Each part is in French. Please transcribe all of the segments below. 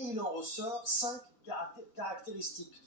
Et il en ressort 5 caractéristiques.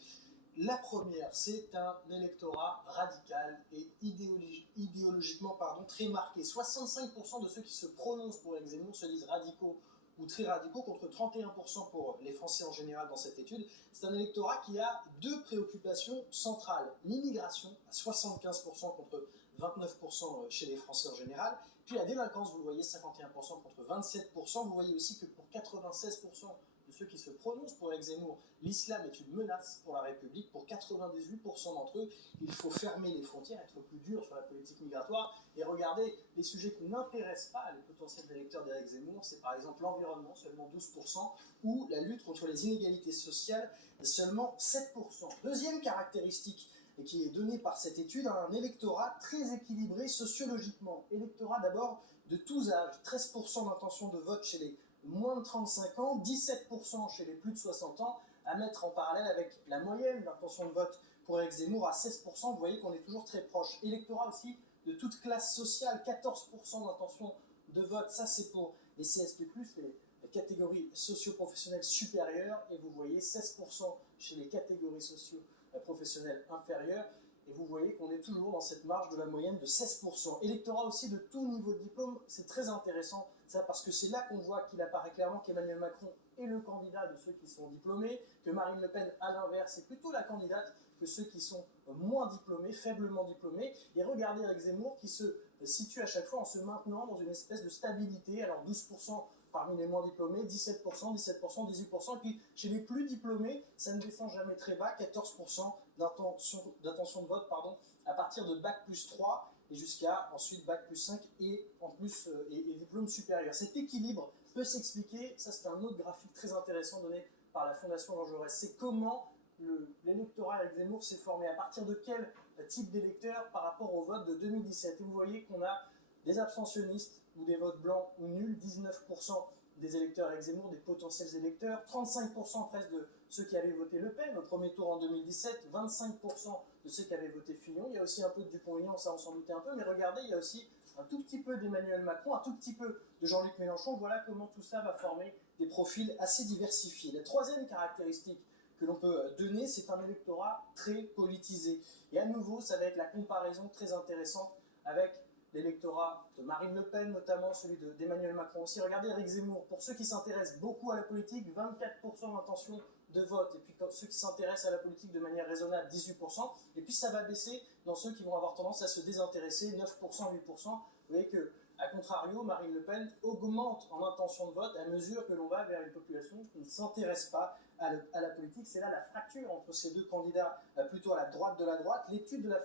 La première, c'est un électorat radical et idéologiquement très marqué. 65% de ceux qui se prononcent pour Éric Zemmour se disent radicaux ou très radicaux, contre 31% pour les Français en général dans cette étude. C'est un électorat qui a deux préoccupations centrales. L'immigration, à 75% contre 29% chez les Français en général. Puis la délinquance, vous le voyez, 51% contre 27%. Vous voyez aussi que pour 96% de ceux qui se prononcent pour Éric Zemmour, l'islam est une menace pour la République. Pour 98% d'entre eux, il faut fermer les frontières, être plus dur sur la politique migratoire. Et regardez, les sujets qui n'intéressent pas les potentiels électeurs d'Éric Zemmour, c'est par exemple l'environnement, seulement 12%, ou la lutte contre les inégalités sociales, seulement 7%. Deuxième caractéristique, et qui est donnée par cette étude, un électorat très équilibré sociologiquement. Électorat d'abord de tous âges, 13% d'intention de vote chez les moins de 35 ans, 17% chez les plus de 60 ans, à mettre en parallèle avec la moyenne d'intention de vote pour Éric Zemmour à 16%. Vous voyez qu'on est toujours très proche. Électorat aussi de toute classe sociale, 14% d'intention de vote, ça c'est pour les CSP+, les catégories socio-professionnelles supérieures, et vous voyez 16% chez les catégories socio-professionnelles inférieures. Et vous voyez qu'on est toujours dans cette marge de la moyenne de 16%. Électorat aussi de tout niveau de diplôme, c'est très intéressant, ça, parce que c'est là qu'on voit qu'il apparaît clairement qu'Emmanuel Macron est le candidat de ceux qui sont diplômés, que Marine Le Pen, à l'inverse, est plutôt la candidate que ceux qui sont moins diplômés, faiblement diplômés. Et regardez Éric Zemmour qui se situe à chaque fois en se maintenant dans une espèce de stabilité. Alors 12% parmi les moins diplômés, 17%, 17%, 18%, et puis chez les plus diplômés, ça ne descend jamais très bas, 14% d'intention de vote à partir de Bac plus 3 et jusqu'à ensuite Bac plus 5 et en plus et diplôme supérieur. Cet équilibre peut s'expliquer, ça c'est un autre graphique très intéressant donné par la Fondation Jean Jaurès, c'est comment l'électorat Éric Zemmour s'est formé, à partir de quel type d'électeur par rapport au vote de 2017. Et vous voyez qu'on a des abstentionnistes ou des votes blancs ou nuls, 19% des électeurs Éric Zemmour, des potentiels électeurs, 35% presque de ceux qui avaient voté Le Pen au premier tour en 2017, 25% de ceux qui avaient voté Fillon. Il y a aussi un peu de Dupont-Aignan, ça on s'en doutait un peu, mais regardez, il y a aussi un tout petit peu d'Emmanuel Macron, un tout petit peu de Jean-Luc Mélenchon. Voilà comment tout ça va former des profils assez diversifiés. La troisième caractéristique que l'on peut donner, c'est un électorat très politisé. Et à nouveau, ça va être la comparaison très intéressante avec l'électorat de Marine Le Pen, notamment celui d'Emmanuel Macron aussi. Regardez Éric Zemmour, pour ceux qui s'intéressent beaucoup à la politique, 24% d'intention de vote, et puis ceux qui s'intéressent à la politique de manière raisonnable, 18%, et puis ça va baisser dans ceux qui vont avoir tendance à se désintéresser, 9%, 8%. Vous voyez que, à contrario, Marine Le Pen augmente en intention de vote à mesure que l'on va vers une population qui ne s'intéresse pas à la politique. C'est là la fracture entre ces deux candidats, plutôt à la droite de la droite. L'étude de la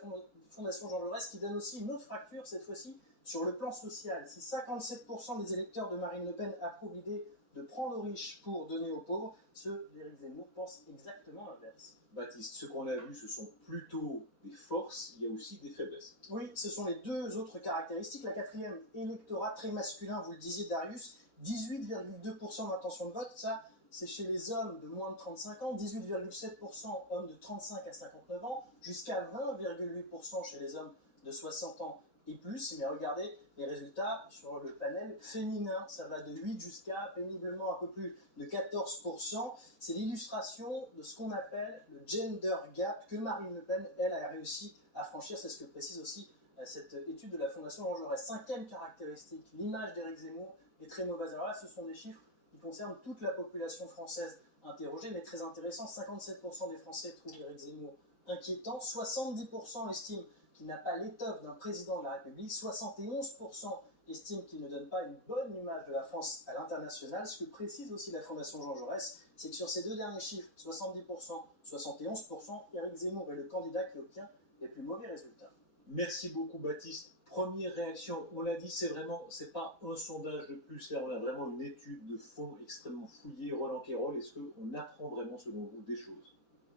Fondation Jean Jaurès qui donne aussi une autre fracture, cette fois-ci, sur le plan social. Si 57% des électeurs de Marine Le Pen approuvent l'idée de prendre aux riches pour donner aux pauvres, ceux d'Éric Zemmour pensent exactement l'inverse. Baptiste, ce qu'on a vu, ce sont plutôt des forces, il y a aussi des faiblesses. Oui, ce sont les deux autres caractéristiques. La quatrième, électorat très masculin, vous le disiez Darius, 18,2% d'intention de vote, ça c'est chez les hommes de moins de 35 ans, 18,7% hommes de 35 à 59 ans, jusqu'à 20,8% chez les hommes de 60 ans et plus. Mais regardez les résultats sur le panel féminin, ça va de 8 jusqu'à péniblement un peu plus de 14%. C'est l'illustration de ce qu'on appelle le gender gap que Marine Le Pen, elle, a réussi à franchir. C'est ce que précise aussi cette étude de la Fondation Jean Jaurès. Cinquième caractéristique, l'image d'Éric Zemmour est très mauvaise. Alors là, ce sont des chiffres qui concernent toute la population française interrogée, mais très intéressant. 57% des Français trouvent Éric Zemmour inquiétant, 70% estiment qu'il n'a pas l'étoffe d'un président de la République, 71% estiment qu'il ne donne pas une bonne image de la France à l'international. Ce que précise aussi la Fondation Jean Jaurès, c'est que sur ces deux derniers chiffres, 70%, 71%, Éric Zemmour est le candidat qui obtient les plus mauvais résultats. Merci beaucoup Baptiste. Première réaction, on l'a dit, c'est pas un sondage de plus, là on a vraiment une étude de fond extrêmement fouillée. Roland Quérol, est-ce qu'on apprend vraiment selon vous des choses?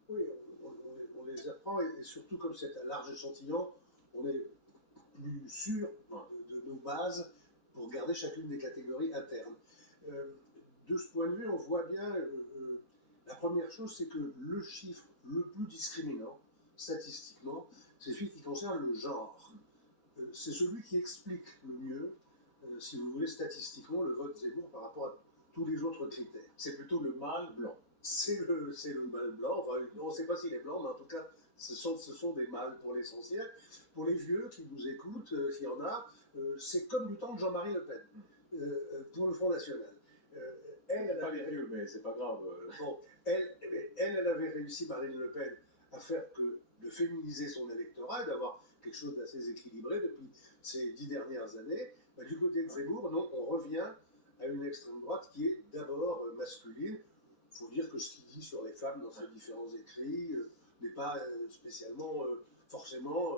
Oui, on les apprend, et surtout comme c'est un large échantillon, on est plus sûr de nos bases pour garder chacune des catégories internes. De ce point de vue, on voit bien, la première chose, c'est que le chiffre le plus discriminant, statistiquement, c'est celui qui concerne le genre. C'est celui qui explique le mieux, si vous voulez, statistiquement, le vote Zemmour par rapport tous les autres critères. C'est plutôt le mâle blanc. C'est le mâle blanc, enfin, on ne sait pas s'il est blanc, mais en tout cas, ce sont des mâles pour l'essentiel. Pour les vieux qui nous écoutent, s'il y en a, c'est comme du temps de Jean-Marie Le Pen, pour le Front National. Elle Pas avait, les vieux, mais c'est pas grave. bon, elle avait réussi, Marine Le Pen, à faire de féminiser son électorat et d'avoir quelque chose d'assez équilibré depuis ces 10 dernières années. Bah, du côté de Zemmour, non, on revient à une extrême droite qui est d'abord masculine. Il faut dire que ce qu'il dit sur les femmes dans ses différents écrits n'est pas spécialement, forcément,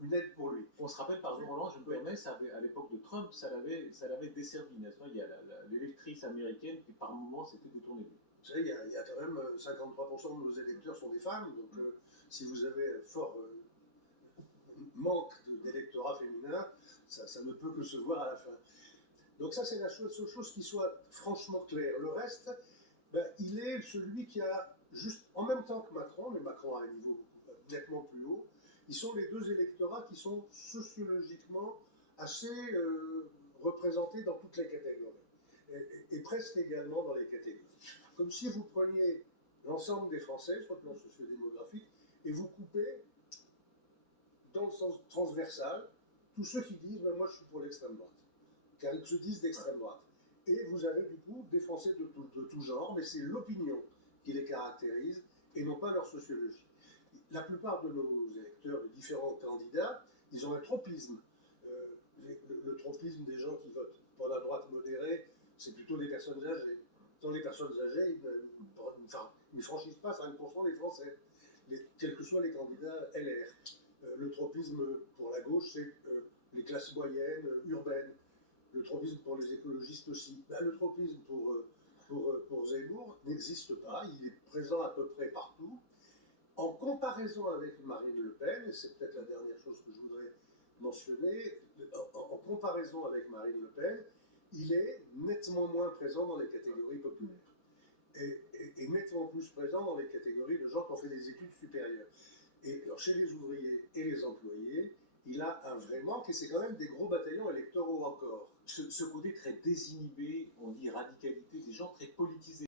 une aide pour lui. On se rappelle, pardon Roland, je me permets, à l'époque de Trump, ça l'avait desservi, n'est-ce pas? Il y a l'électrice américaine qui par moments s'était détournée d'eux. Vous savez, il y a quand même 53% de nos électeurs sont des femmes, donc si vous avez fort manque d'électorat féminin, ça ne peut que se voir à la fin. Donc ça, c'est la seule chose qui soit franchement claire. Le reste, ben, il est celui qui a, juste en même temps que Macron, mais Macron à un niveau nettement plus haut, ils sont les deux électorats qui sont sociologiquement assez représentés dans toutes les catégories, et presque également dans les catégories. Comme si vous preniez l'ensemble des Français, sur le plan sociodémographique, et vous coupez dans le sens transversal tous ceux qui disent ben, moi je suis pour l'extrême droite, car ils se disent d'extrême droite. Et vous avez du coup des Français de tout genre, mais c'est l'opinion qui les caractérise et non pas leur sociologie. La plupart de nos électeurs, de différents candidats, ils ont un tropisme. Le tropisme des gens qui votent pour la droite modérée, c'est plutôt des personnes âgées. Dans les personnes âgées, ils ne franchissent pas 5% des Français, quels que soient les candidats LR. Le tropisme pour la gauche, c'est les classes moyennes, urbaines. Le tropisme pour les écologistes aussi. Ben, le tropisme pour Zemmour n'existe pas, il est présent à peu près partout. En comparaison avec Marine Le Pen, et c'est peut-être la dernière chose que je voudrais mentionner, en comparaison avec Marine Le Pen, il est nettement moins présent dans les catégories populaires. Et nettement plus présent dans les catégories de gens qui ont fait des études supérieures. Et alors, chez les ouvriers et les employés, il a un vrai manque, et c'est quand même des gros bataillons électoraux encore. Ce côté très désinhibé, on dit radicalité, des gens très politisés.